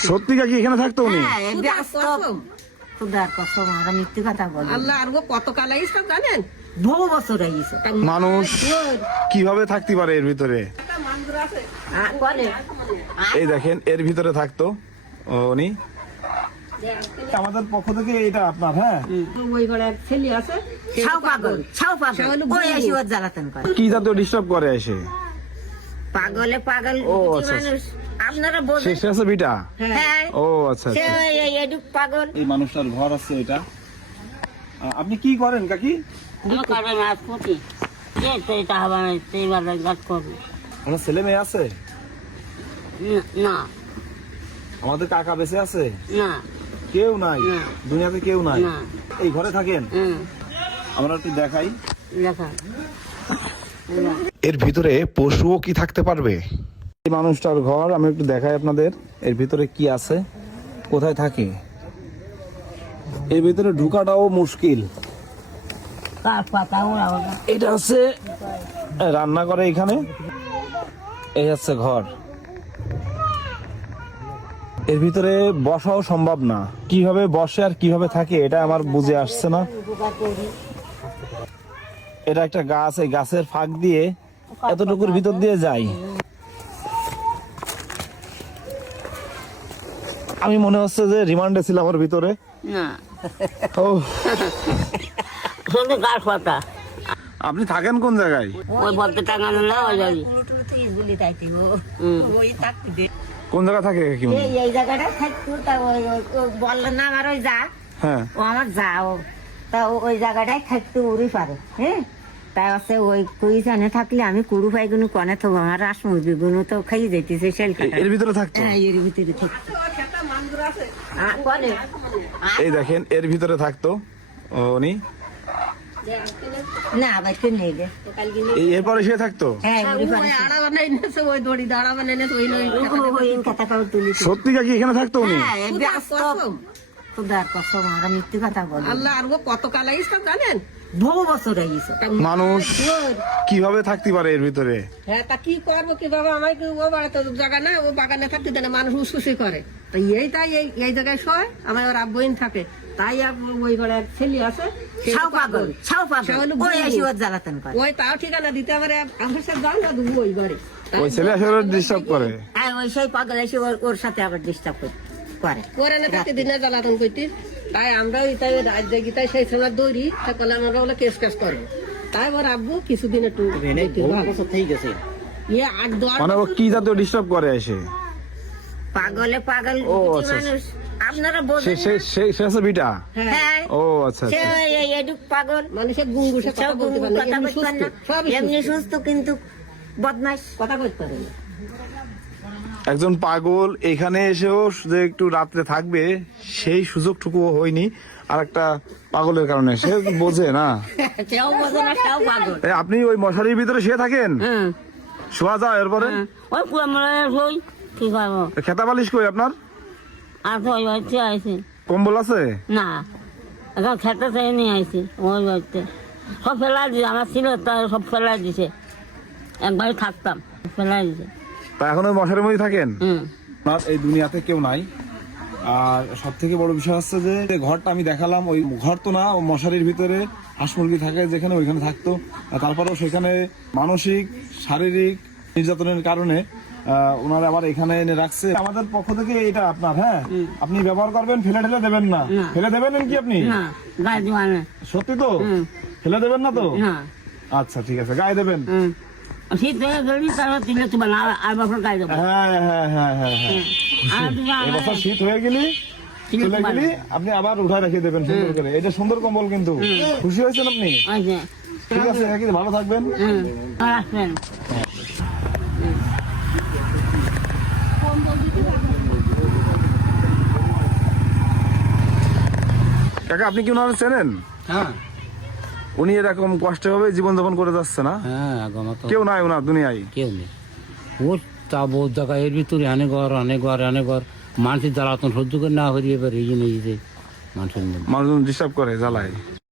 সত্যি কাকি এখানে থাকতো উনি? হ্যাঁ হয়ে মানুষ কীভাবে থাকতে পারে এর ভিতরে? এই দেখেন এর ভিতরে থাকতো ও, উনি আমাদের পক্ষ থেকে এটা আপনার হ্যাঁ? ওই ঘরে এক ছেলে আছে সে ছাও পাগল। ছাও পাগল। সে হলো ওই বুড়ো। এসে ওর জ্বালাতন করে। কি জাতীয় ডিস্টার্ব করে এসে? পাগলে পাগল ও, আচ্ছা, মানুষ। আপনারা সে আছে বিটা? হ্যাঁ। ও আচ্ছা সে আচ্ছা এই এডুক পাগল। এই মানুষটার ঘর আছে এটা। আপনি কি করেন কাকি? আমি মাছ পুঁটি কে তো এটা হবে না সেইবার গাছ করব। আমার ছেলে মেয়ে আছে? না আমাদের কাকা বেঁচে আছে? না। কেউ নাই? দুনিয়াতে কেউ নাই? এই ঘরে থাকেন? আমরা একটু দেখাই। দেখা এর ভিতরে পশুও কি থাকতে পারবে? এই মানুষটার ঘর আমি একটু দেখাই আপনাদের এর ভিতরে কি আছে কোথায় থাকে? এর ভিতরে ঢুকাটাও মুশকিল। এটা হচ্ছে রান্না করে এখানে। এই হচ্ছে ঘর। এর ভিতরে বসাও সম্ভব না। কীভাবে বসে আর কীভাবে থাকে এটা আমার বুঝে আসছে না। এটা একটা গাছ এই গাছের ফাঁক দিয়ে এতটুকুর ভিতর দিয়ে যাই। আমি মনে হচ্ছে যে রিমান্ডে ছিলাম ওর ভিতরে। না। ও। শুধু গাছ পাতা আপনি থাকেন কোন জায়গায়? ওই বলতে টাঙানো না ওই যাবি পুরো টুরো তো এগুলি তাইতে ওই থাকতে দে কোন জায়গা থাকে কি এই এই জায়গাটা থাকতো তা ওই ওই- ও না আমার ওই যা। হ্যাঁ। ও আমার যাও তা ওই জায়গাটায় থাকতে উড়ি পারে হ্যাঁ? তাই আছে ওই কুই জানে থাকলে আমি কুড়ু পাই গুলো কনে থাকব আমার রাস মুরগি গুলো তো খাই যাইতেছে সেল এর ভিতরে থাকতো? হ্যাঁ এর ভিতরে থাকতো। এই দেখেন এর ভিতরে থাকতো উনি। না আবার কেউ নেই গে এরপরে সে থাকতো? হ্যাঁ সত্যি কাকি এখানে থাকতো উনি? হ্যাঁ খুদার কসম। আর কথা বলি। আল্লাহ আর কত কাল জানেন? বহু বছর হয়ে গেছে মানুষ কীভাবে থাকতে পারে এর ভিতরে? হ্যাঁ তা কি করব কীভাবে আমার ও বাড়াতে জায়গা না ও বাগানে থাকতে দেয় না মানুষ উসুসি করে। তো এই তাই এই এই জায়গায় শোয় আমার ওর আব্বইন থাকে। তাই ওই ঘরে এক ছেলে আছে ছাও পাগল। ছাও পাগল। ওই এসে ওর জ্বালাতন করে। ওই তাও ঠিকানা দিতে আমার আমার সাথে যাও না দুবো ওই ঘরে। ওই ছেলে আসলে ডিস্টার্ব করে। হ্যাঁ ওই সেই পাগল এসে ওর ওর সাথে আবার ডিস্টার্ব করে। করে। না থাকতে দিনে জ্বালাতন করতিস। তাই আমরা ওই তাই রাত জাগি তাই সেই সময় দৌড়ি তারপরে আমরা বলে কেস কেস করব তাই ওর আব্বু কিছুদিন একটু ইয়ে আট দশ মানে ও কি জাতীয় ডিস্টার্ব করে এসে? পাগলে পাগল ও, আচ্ছা, মানুষ। আপনারা বোঝেন সে সে সে আছে বিটা? হ্যাঁ। ও আচ্ছা সে এডুক পাগল। মানুষের গুঙ্গুসে কথা সব বলতে পারে না কথা বলতে পারে না। এমনি সুস্থ। সুস্থ কিন্তু বদমাস কথা বলতে পারে না। একজন পাগল এখানে এসেও যে একটু রাত্রে থাকবে সেই সুযোগটুকু হয়নি। আর একটা পাগলের কারণে সে বোঝে না। আপনি ওই মশারির ভিতরে শুয়ে থাকেন? শোয়া যায় এরপরে? করব? খেতা বালিশ কই আপনার? কম্বল আছে? না। এখন খেতে চাই নিয়ে আইসি ওই বাড়িতে সব ফেলাই দিছে আমার ছিল সব ফেলাই দিছে। একবারই থাকতাম ফেলাই দিছে। এখন ওই মশারির মধ্যে থাকেন? আপনার এই দুনিয়াতে কেউ নাই। আর সব থেকে বড় বিষয় হচ্ছে যে ঘরটা আমি দেখালাম ওই ঘর তো না মশারির ভিতরে হাঁস মুরগি থাকে যেখানে ওইখানে থাকতো। তারপরেও সেখানে মানসিক শারীরিক নির্যাতনের কারণে ওনারা আবার এখানে এনে রাখছে। আমাদের পক্ষ থেকে এটা আপনার হ্যাঁ? আপনি ব্যবহার করবেন ফেলে ঠেলে দেবেন না। ফেলে দেবেন কি আপনি? সত্যি তো? ফেলে দেবেন না তো? আচ্ছা ঠিক আছে গায়ে দেবেন। শীত হয়ে গেলি তারপর তিলে তোমার আর বছর গায়ে দেবো। হ্যাঁ হ্যাঁ হ্যাঁ হ্যাঁ হ্যাঁ। এবছর শীত। হয়ে গেলি চলে আপনি আবার উঠায় রেখে দেবেন সুন্দর করে। এটা সুন্দর কম্বল কিন্তু। খুশি হয়েছেন আপনি? ঠিক আছে ভালো থাকবেন। আসবেন কাকা আপনি কি ওনারা চেনেন? হ্যাঁ। উনি এরকম কষ্টে জীবন যাপন করে যাচ্ছে না? হ্যাঁ আগমা কেউ নাই ওনার দুনিয়ায়? কেউ নেই। ও তা বহুত জায়গা এর ভিতরে অনেক ঘর অনেক ঘর অনেক ঘর। মানুষের জ্বালাতন সহ্য করে না হরিয়ে এবার এই জন্য মানুষের মানুষজন ডিস্টার্ব করে জ্বালায়।